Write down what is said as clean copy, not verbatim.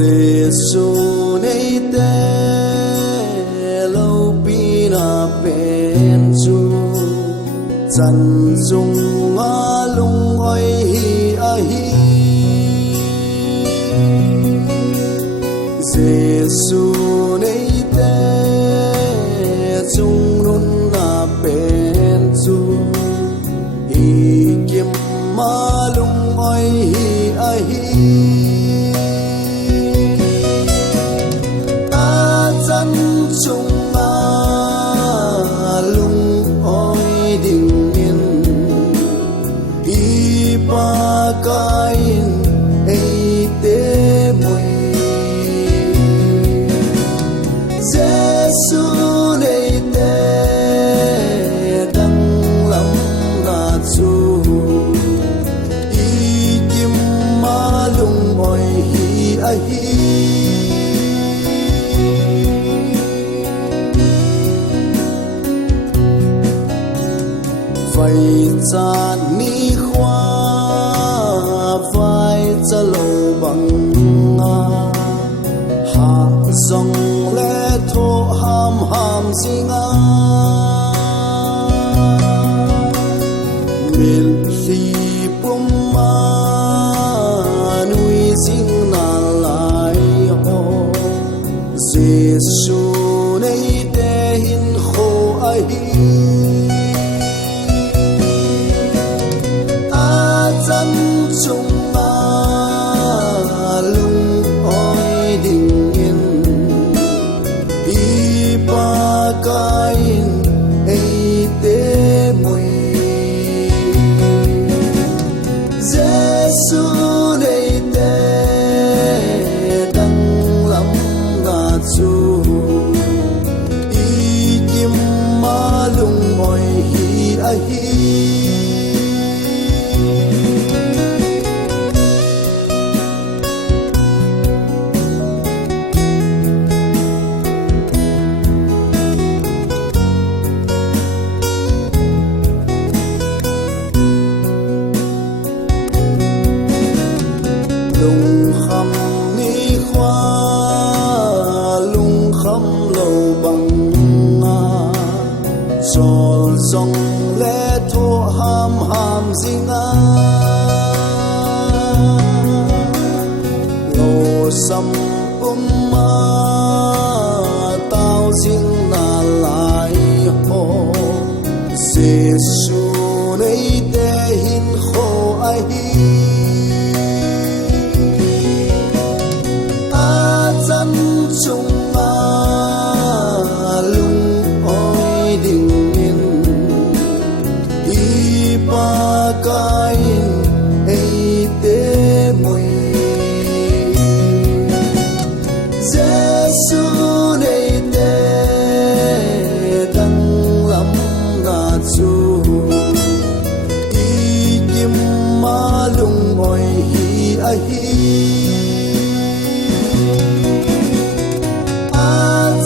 Giêsu nay te lâu pina pen chu chân dung ngã lung oi hi a hi Giêsu nay te chung nun na pen chu hi kim ma lung oi hi a hi chung a lung oi ding in i pa kain ei te mui Giêsu nei te dang lam na chu i kim ma lung oi hi a hi phải cha ni khoa phải cha lâu bằng hạ dòng lẽ thô ham ham sinh miền khi bom ma nuôi sinh na lại ho Giêsu nay để hin khô ai chân chung a lung oi ding in i pa kain ei te mui Giêsu nei te dang lam na chu i kim ma lung oi hi a hi lung khăm ni khoa lung khăm lâu bằng tròn dòng lẽ thô ham ham dinh lô sâm ma tao dinh na lại ho Giêsu nay te hin khô ai